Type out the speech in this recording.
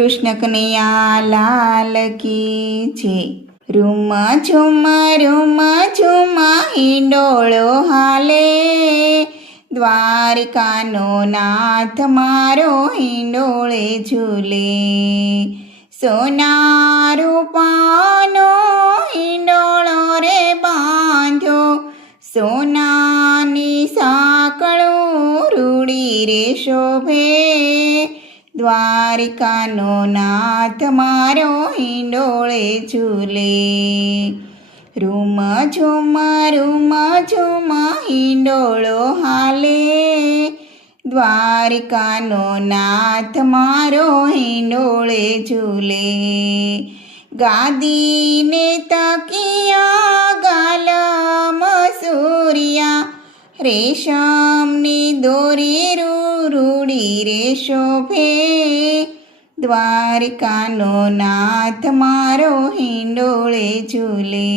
કૃષ્ણ કનૈયા લાલ કી છે. રૂમ ઝુમ હિંડોળો હાલે, દ્વારિકાનો નાથ મારો હિંડોળે ઝૂલે. સોના રૂપાનો હિંડોળો રે બાંધ્યો, સોનાની સાંકળો રૂડી રે શોભે. દ્વારિકાનો નાથ મારો હિંડોળે ઝૂલે. રૂમ ઝુમ હિંડોળો હાલે, દ્વારિકાનો નાથ મારો હિંડોળે ઝૂલે. ગાદીને તકિયા ગાલમ સૂર્યા, રેશમની દોરી રૂડી રે શોભે. દ્વારિકાનો નાથ મારો હિંડોળે ઝૂલે.